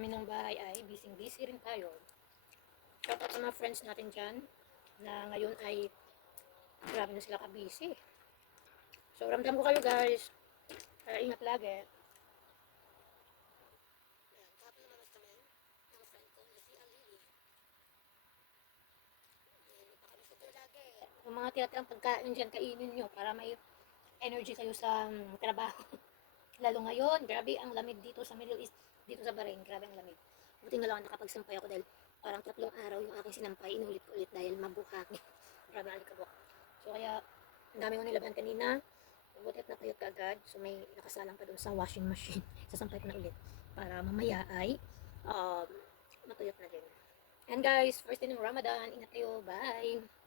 amin ng bahay ay busy-busy rin tayo. Shoutout sa mga friends natin dyan na ngayon ay grabe na sila ka-busy. So, ramdam ko kayo guys. Kaya ingat lagi. Yung mga tiratirang pagkain dyan, kainin nyo para may energy kayo sa trabaho. Lalo ngayon, grabe ang lamig dito sa Middle East, dito sa Bahrain, grabe ang lamig. Buti nga lang nakapagsampay ako dahil parang 3 araw yung aking sinampay, inulit ko ulit dahil mabuhangin. Grabe ang alikabok. So kaya, ang dami ko nilaban kanina, butit na kayot kaagad, so may nakasalang pa dun sa washing machine. Sasampay ko na ulit para mamaya ay matuyot na din. And guys, first day ng Ramadan, ingat kayo, bye!